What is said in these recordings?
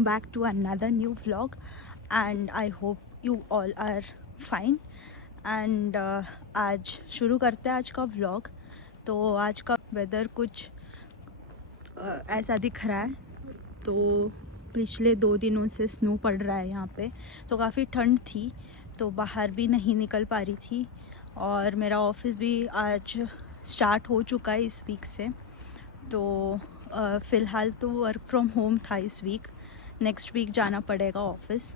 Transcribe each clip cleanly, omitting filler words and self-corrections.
welcome back to another new vlog and I hope you all are fine and आज शुरू करते हैं आज का vlog। तो आज का वेदर कुछ ऐसा दिख रहा है। तो पिछले 2 दिनों से स्नो पड़ रहा है यहाँ पे, तो काफ़ी ठंड थी, तो बाहर भी नहीं निकल पा रही थी। और मेरा ऑफिस भी आज स्टार्ट हो चुका है इस वीक से। तो फ़िलहाल तो वर्क फ्रॉम होम था इस वीक, नेक्स्ट वीक जाना पड़ेगा ऑफिस।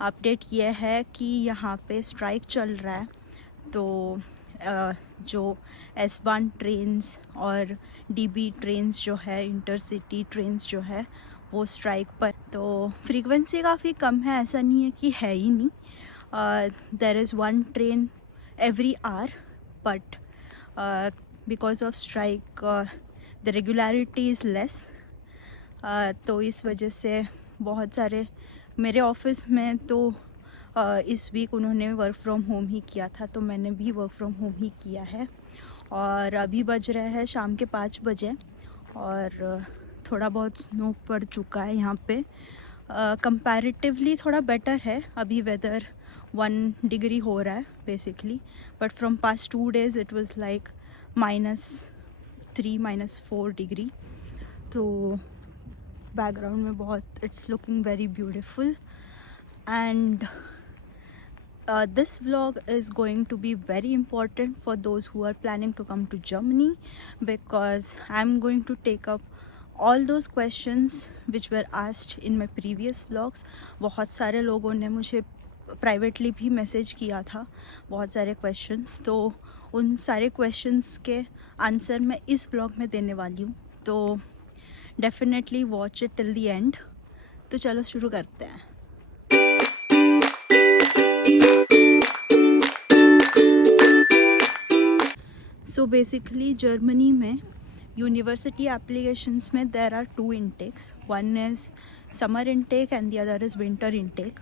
अपडेट ये है कि यहाँ पे स्ट्राइक चल रहा है। तो जो एस-बान ट्रेन्स और डीबी ट्रेन्स जो है, इंटरसिटी ट्रेन्स जो है, वो स्ट्राइक पर। तो फ्रीक्वेंसी काफ़ी कम है, ऐसा नहीं है कि है ही नहीं। There is 1 train every hour, but because of strike the regularity is less. तो इस वजह से बहुत सारे मेरे ऑफिस में तो इस वीक उन्होंने वर्क फ्रॉम होम ही किया था, तो मैंने भी वर्क फ्रॉम होम ही किया है। और अभी बज रहे हैं शाम के 5 बजे और थोड़ा बहुत स्नो पड़ चुका है यहाँ पे। कंपैरेटिवली थोड़ा बेटर है, अभी वेदर 1 डिग्री हो रहा है basically, but from past 2 days it was like -3 -4 degree. तो बैकग्राउंड में बहुत it's looking very beautiful and this vlog is going to be very important for those who are planning to come to Germany, because I'm going to take up all those questions which were asked in my previous vlogs. बहुत सारे लोगों ने मुझे privately भी message किया था, बहुत सारे क्वेश्चंस। तो उन सारे क्वेश्चंस के आंसर मैं इस vlog में देने वाली हूँ, तो definitely watch it till the end. तो चलो शुरू करते हैं। सो बेसिकली जर्मनी में यूनिवर्सिटी एप्लीकेशंस में there are 2 intakes. One is summer intake and the other is winter intake.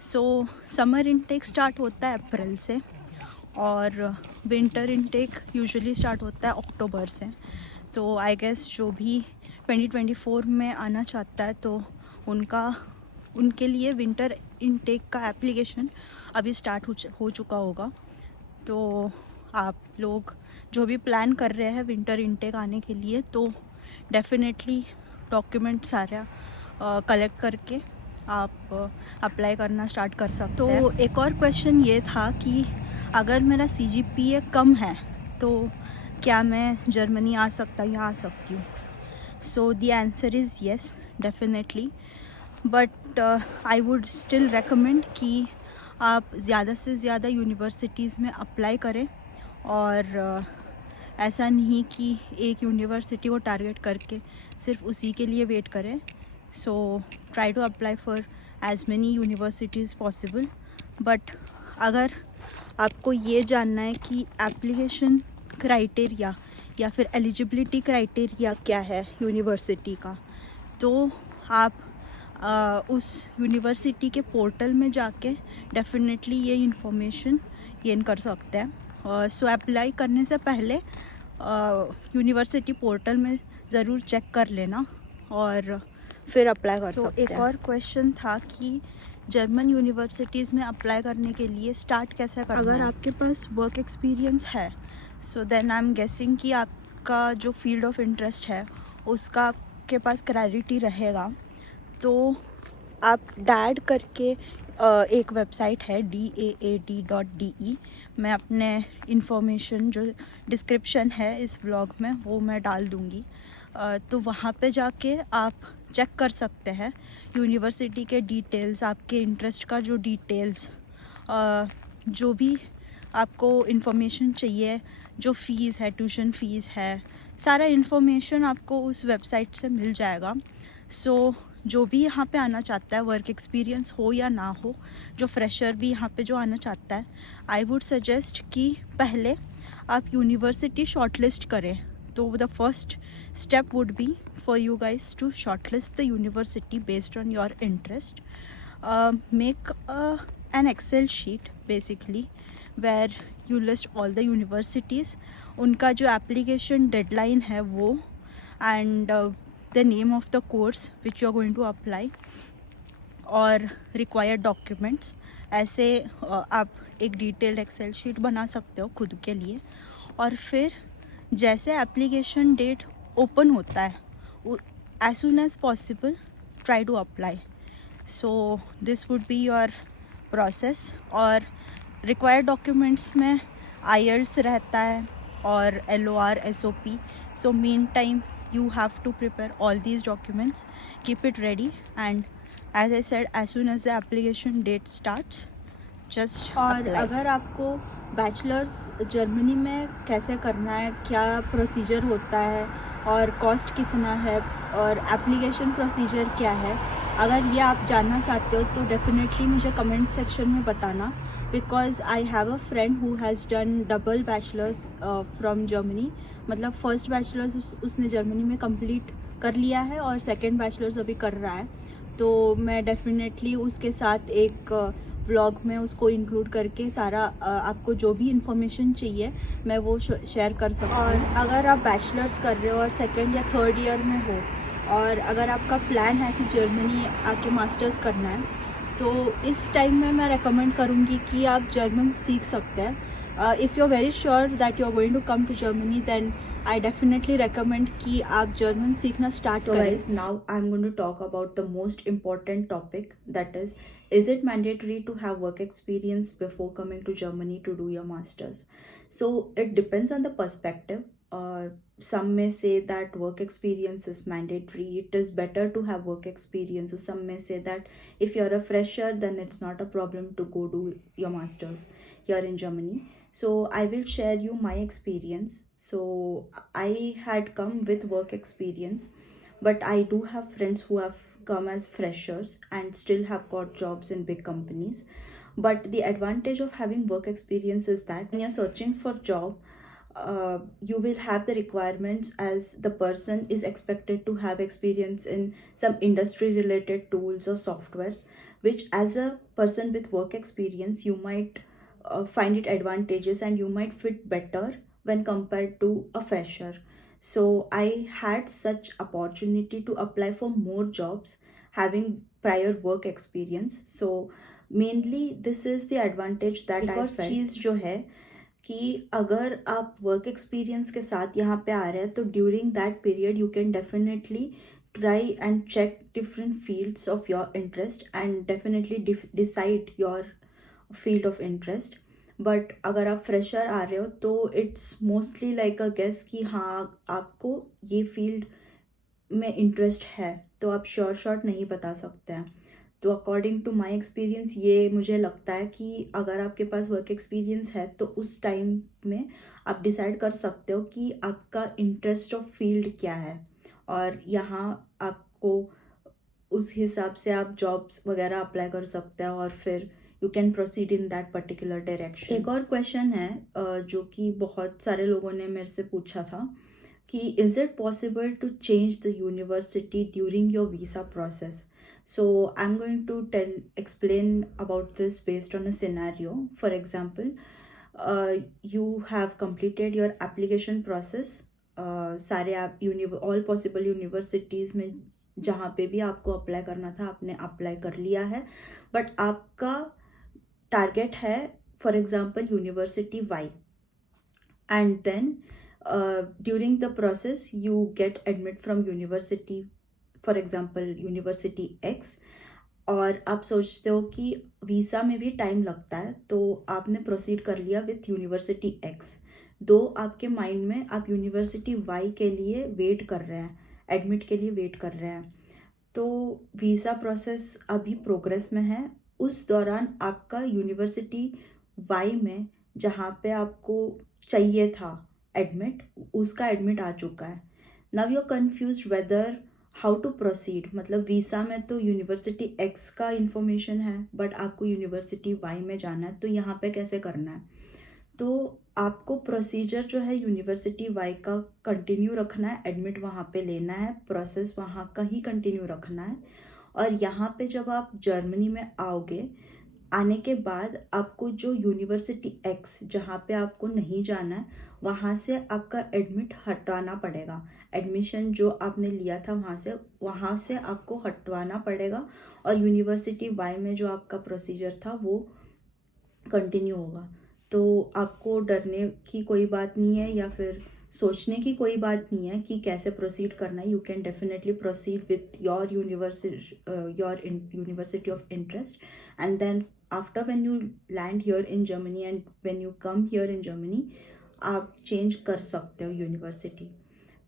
So summer intake start होता है अप्रैल से और विंटर इनटेक यूजुअली स्टार्ट होता है अक्टूबर से। तो आई गेस जो भी 2024 में आना चाहता है तो उनके लिए विंटर इनटेक का एप्लीकेशन अभी स्टार्ट हो चुका होगा। तो आप लोग जो भी प्लान कर रहे हैं विंटर इनटेक आने के लिए, तो डेफिनेटली डॉक्यूमेंट सारा कलेक्ट करके आप अप्लाई करना स्टार्ट कर सकते हैं। तो एक और क्वेश्चन ये था कि अगर मेरा CGPA कम है तो क्या मैं जर्मनी आ सकती हूँ। So the answer is yes, definitely, but I would still recommend कि आप ज़्यादा से ज़्यादा यूनिवर्सिटीज़ में अप्लाई करें और ऐसा नहीं कि एक यूनिवर्सिटी को टारगेट करके सिर्फ उसी के लिए वेट करें। So try to apply for as many universities possible. But अगर आपको ये जानना है कि एप्लीकेशन क्राइटेरिया या फिर एलिजिबिलिटी क्राइटेरिया क्या है यूनिवर्सिटी का, तो आप उस यूनिवर्सिटी के पोर्टल में जाके डेफिनेटली ये इन्फॉर्मेशन गेन कर सकते हैं। सो अप्लाई करने से पहले यूनिवर्सिटी पोर्टल में ज़रूर चेक कर लेना और फिर अप्लाई कर सकते हैं। एक और क्वेश्चन था कि जर्मन यूनिवर्सिटीज़ में अप्लाई करने के लिए स्टार्ट कैसे करना है। अगर आपके पास वर्क एक्सपीरियंस है, so then I am guessing कि आपका जो फील्ड ऑफ इंटरेस्ट है उसका आपके पास क्लैरिटी रहेगा। तो आप डैड करके एक वेबसाइट है DAAD.de, मैं अपने इन्फॉर्मेशन जो डिस्क्रिप्शन है इस व्लॉग में वो मैं डाल दूँगी। तो वहाँ पे जाके आप चेक कर सकते हैं यूनिवर्सिटी के डिटेल्स, आपके इंटरेस्ट का जो डिटेल्स, जो भी आपको इन्फॉर्मेशन चाहिए, जो फ़ीस है, ट्यूशन फ़ीस है, सारा इन्फॉर्मेशन आपको उस वेबसाइट से मिल जाएगा। सो जो भी यहाँ पे आना चाहता है, वर्क एक्सपीरियंस हो या ना हो, जो फ्रेशर भी यहाँ पे जो आना चाहता है, आई वुड सजेस्ट कि पहले आप यूनिवर्सिटी शॉर्टलिस्ट करें। तो the first step would be for you guys to shortlist the university based on your interest. Make an excel sheet basically where you list all the universities, उनका जो application deadline है वो, and the name of the course which you are going to apply, और required documents, ऐसे आप एक detailed Excel sheet बना सकते हो खुद के लिए। और फिर जैसे एप्लीकेशन डेट ओपन होता है, as soon as possible try to apply. So this would be your process. और रिक्वायर्ड डॉक्यूमेंट्स में IELTS रहता है और LOR SOP। So meantime you have to prepare all these documents, keep it ready, and as I said, as soon as the application date starts, just और apply. अगर आपको bachelors Germany में कैसे करना है, क्या प्रोसीजर होता है और कॉस्ट कितना है और एप्लीकेशन प्रोसीजर क्या है, अगर ये आप जानना चाहते हो तो डेफिनेटली मुझे कमेंट सेक्शन में बताना, because I have a friend who has done double bachelors from Germany. मतलब फर्स्ट बैचलर्स उसने जर्मनी में कंप्लीट कर लिया है और सेकंड बैचलर्स अभी कर रहा है। तो मैं डेफिनेटली उसके साथ एक व्लॉग में उसको इंक्लूड करके सारा आपको जो भी इंफॉर्मेशन चाहिए मैं वो शेयर कर सकती हूँ। और अगर आप बैचलर्स कर रहे हो और सेकेंड या थर्ड ईयर में हो और अगर आपका प्लान है कि जर्मनी आके मास्टर्स करना है, तो इस टाइम में मैं रेकमेंड करूँगी कि आप जर्मन सीख सकते हैं। If you are very sure that you are going to come to Germany, then I definitely recommend कि आप जर्मन सीखना स्टार्ट करें। Now I am going to talk about the most important topic, that is it mandatory to have work experience before coming to Germany to do your masters? So it depends on the perspective. Some may say that work experience is mandatory, it is better to have work experience. So some may say that if you're a fresher, then it's not a problem to go do your masters here in Germany. So I will share you my experience. So I had come with work experience, but I do have friends who have come as freshers and still have got jobs in big companies. But the advantage of having work experience is that when you're searching for job, you will have the requirements as the person is expected to have experience in some industry related tools or softwares, which as a person with work experience you might find it advantageous and you might fit better when compared to a fresher. So I had such opportunity to apply for more jobs having prior work experience. So mainly this is the advantage that I felt. चीज़ जो है कि अगर आप work experience के साथ यहाँ पे आ रहे हैं तो during that period you can definitely try and check different fields of your interest and definitely decide your field of interest. But अगर आप फ्रेशर आ रहे हो तो it's mostly like a guess कि हाँ आपको ये फील्ड में इंटरेस्ट है, तो आप शॉर्ट नहीं बता सकते हैं। तो अकॉर्डिंग टू माय एक्सपीरियंस ये मुझे लगता है कि अगर आपके पास वर्क एक्सपीरियंस है तो उस टाइम में आप डिसाइड कर सकते हो कि आपका इंटरेस्ट ऑफ फील्ड क्या है और यहाँ आपको उस हिसाब से आप जॉब्स वगैरह अप्लाई कर सकते हैं और फिर you can proceed in that particular direction. एक और क्वेश्चन है जो कि बहुत सारे लोगों ने मेरे से पूछा था कि is it possible to change the university during your visa process? So I'm going to explain about this based on a scenario. For example, you have completed your application process. सारे आप all possible universities में जहाँ पे भी आपको apply करना था आपने अप्लाई कर लिया है, बट आपका टारगेट है for example university Y, and then during the process you get admit from university, for example university X, और आप सोचते हो कि वीज़ा में भी टाइम लगता है तो आपने प्रोसीड कर लिया विथ यूनिवर्सिटी एक्स, दो आपके माइंड में आप यूनिवर्सिटी वाई के लिए वेट कर रहे हैं, एडमिट के लिए वेट कर रहे हैं, तो वीज़ा प्रोसेस अभी प्रोग्रेस में है। उस दौरान आपका यूनिवर्सिटी वाई में जहाँ पे आपको चाहिए था एडमिट, उसका एडमिट आ चुका है। Now you are confused whether how to proceed, मतलब वीज़ा में तो यूनिवर्सिटी एक्स का इन्फॉर्मेशन है बट आपको यूनिवर्सिटी वाई में जाना है, तो यहाँ पे कैसे करना है? तो आपको प्रोसीजर जो है यूनिवर्सिटी वाई का कंटिन्यू रखना है, एडमिट वहाँ पे लेना है, प्रोसेस वहाँ का ही कंटिन्यू रखना है, और यहाँ पे जब आप जर्मनी में आओगे आने के बाद आपको जो यूनिवर्सिटी एक्स जहाँ पे आपको नहीं जाना है वहाँ से आपका एडमिट हटाना पड़ेगा। एडमिशन जो आपने लिया था वहाँ से आपको हटवाना पड़ेगा और यूनिवर्सिटी वाई में जो आपका प्रोसीजर था वो कंटिन्यू होगा। तो आपको डरने की कोई बात नहीं है या फिर सोचने की कोई बात नहीं है कि कैसे प्रोसीड करना है। You can definitely proceed with your university of interest and then after when you land here in Germany and when you come here in Germany आप चेंज कर सकते हो यूनिवर्सिटी।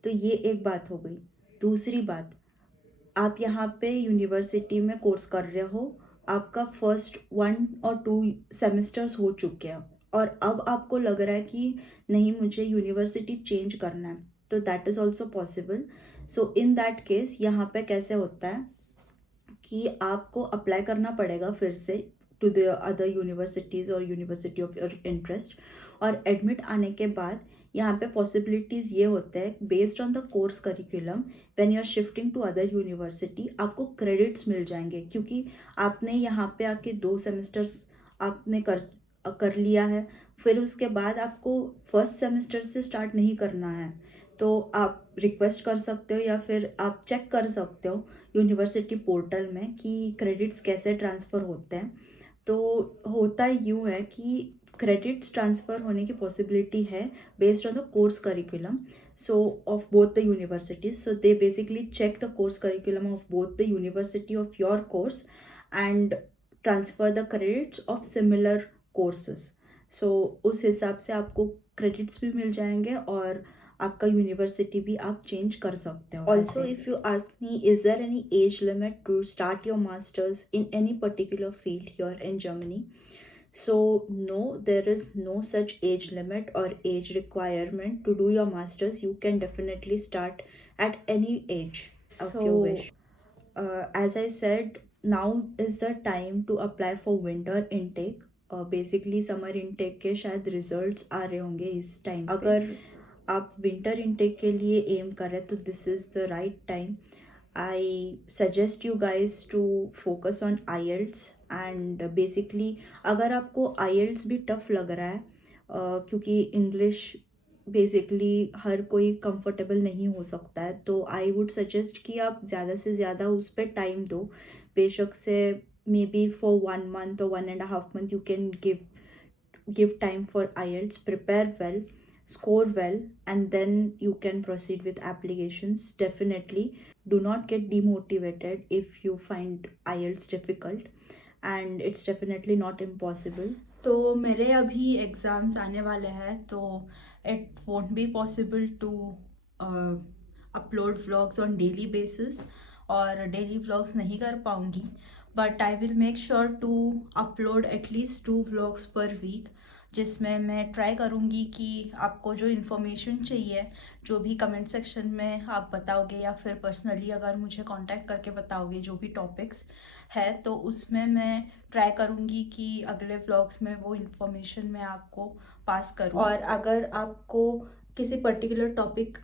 तो ये एक बात हो गई। दूसरी बात, आप यहाँ पे यूनिवर्सिटी में कोर्स कर रहे हो, आपका फर्स्ट 1 और 2 सेमेस्टर्स हो चुके हैं और अब आपको लग रहा है कि नहीं मुझे यूनिवर्सिटी चेंज करना है, तो that is also possible. So in that case यहाँ पे कैसे होता है कि आपको अप्लाई करना पड़ेगा फिर से टू द अदर यूनिवर्सिटीज़ और यूनिवर्सिटी ऑफ योर इंटरेस्ट, और एडमिट आने के बाद यहाँ पे पॉसिबिलिटीज़ ये होते हैं based on the course curriculum when you are shifting to other university आपको क्रेडिट्स मिल जाएंगे, क्योंकि आपने यहाँ पे आके 2 सेमेस्टर्स आपने कर लिया है। फिर उसके बाद आपको फर्स्ट सेमेस्टर से स्टार्ट नहीं करना है, तो आप रिक्वेस्ट कर सकते हो या फिर आप चेक कर सकते हो यूनिवर्सिटी पोर्टल में कि क्रेडिट्स कैसे ट्रांसफ़र होते हैं। तो होता यूँ है कि क्रेडिट्स ट्रांसफ़र होने की पॉसिबिलिटी है based on the course curriculum so of both the universities. So they basically check the course curriculum of both the university of your course and transfer the credits of similar courses. So उस हिसाब से आपको credits भी मिल जाएंगे और आपका university भी आप चेंज कर सकते हो। Also if you ask me is there any age limit to start your masters in any particular field here in Germany, so no, there is no such age limit or age requirement to do your masters. You can definitely start at any age of your wish. As I said, now is the time to apply for winter intake. Basically summer intake के शायद results आ रहे होंगे इस time. अगर आप winter intake के लिए aim करें तो this is the right time. I suggest you guys to focus on IELTS and basically अगर आपको IELTS भी टफ लग रहा है क्योंकि इंग्लिश बेसिकली हर कोई कंफर्टेबल नहीं हो सकता है, तो आई वुड सजेस्ट कि आप ज़्यादा से ज़्यादा उस पर टाइम दो। बेशक से may be for 1 month or 1.5 month you can give time for IELTS, prepare well, score well, and then you can proceed with applications. Definitely do not get demotivated if you find IELTS difficult, and it's definitely not impossible. तो मेरे अभी exams आने वाले हैं, तो it won't be possible to upload vlogs on daily basis और daily vlogs नहीं कर पाऊँगी, but I will make sure to upload at least 2 vlogs per week, जिसमें मैं ट्राई करूँगी कि आपको जो इन्फॉर्मेशन चाहिए, जो भी कमेंट सेक्शन में आप बताओगे या फिर पर्सनली अगर मुझे कांटेक्ट करके बताओगे जो भी टॉपिक्स है, तो उसमें मैं ट्राई करूँगी कि अगले व्लॉग्स में वो इन्फॉर्मेशन मैं आपको पास करूँ। और अगर आपको किसी पर्टिकुलर टॉपिक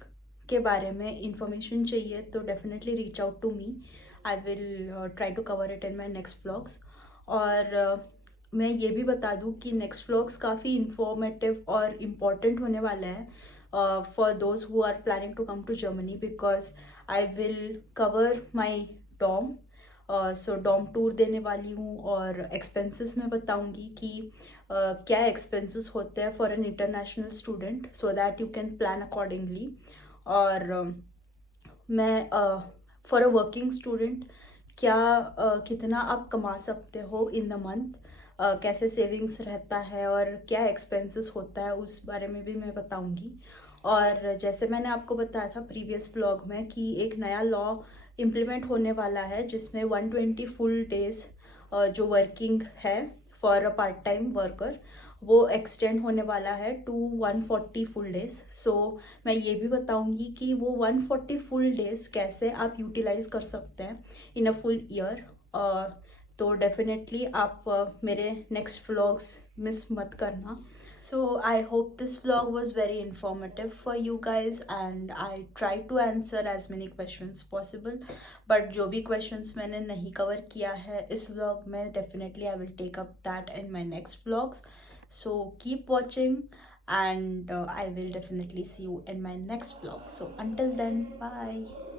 के बारे में इंफॉर्मेशन चाहिए तो definitely reach out to me, I will try to cover it in my next vlogs. और मैं ये भी बता दूँ कि नेक्स्ट व्लॉग्स काफ़ी इंफॉर्मेटिव और इम्पॉर्टेंट होने वाला है for those who are planning to come to Germany, because I will cover my dorm. So dorm tour देने वाली हूँ और एक्सपेंसेस में बताऊँगी कि क्या एक्सपेंसेस होते हैं for an international student, so that you can plan accordingly. और मैं फॉर अ वर्किंग स्टूडेंट क्या कितना आप कमा सकते हो इन द मंथ, कैसे सेविंग्स रहता है और क्या एक्सपेंसेस होता है, उस बारे में भी मैं बताऊंगी। और जैसे मैंने आपको बताया था प्रीवियस ब्लॉग में कि एक नया लॉ इम्प्लीमेंट होने वाला है जिसमें 120 फुल डेज जो वर्किंग है for a part time worker, वो एक्सटेंड होने वाला है टू 140 फुल डेज। सो मैं ये भी बताऊंगी कि वो 140 फुल डेज कैसे आप यूटिलाइज कर सकते हैं इन अ फुल ईयर। तो डेफिनेटली आप मेरे नेक्स्ट व्लॉग्स मिस मत करना। So I hope this vlog was very informative for you guys and I tried to answer as many questions possible. But जो भी questions मैंने नहीं cover किया है इस vlog में, definitely I will take up that in my next vlogs. So keep watching and I will definitely see you in my next vlog. So until then, bye.